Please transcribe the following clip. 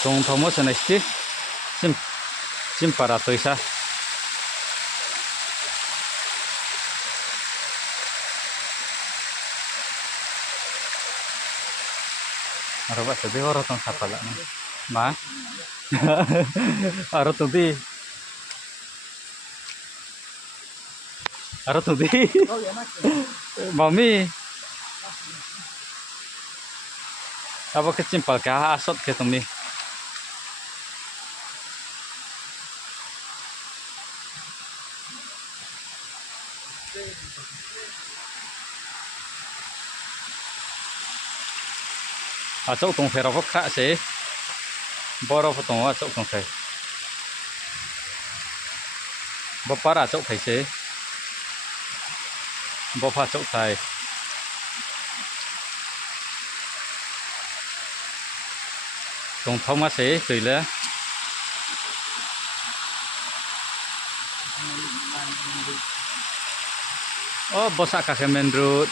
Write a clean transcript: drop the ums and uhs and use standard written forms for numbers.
Tung thomo sana sti sim sim para toisa. Araba sedih orang tong sapala ma. Aro tudi. Aro tudi. Mami. Apa kecimpal kah asot ke tong ni. Acok tong fera kok kak se. Boro tong acok tong kai. Bopar acok kai se. Bopa acok kai. Tong thoma se tui le. Oh, bosak kakek mendrut.